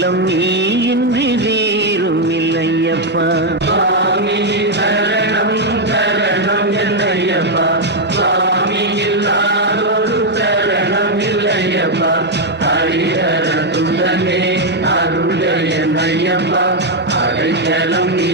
அடைக்கலம் நீயின்றி வேறும் இல்லையப்பா. சுவாமி சரணம் சரணம் இல்லையப்பா, சுவாமி இல்லாதொரு சரணம் இல்லையப்பா. ஹரிஹர துண்டனே அருள் ஐயப்பா, அடைக்கலம் நீ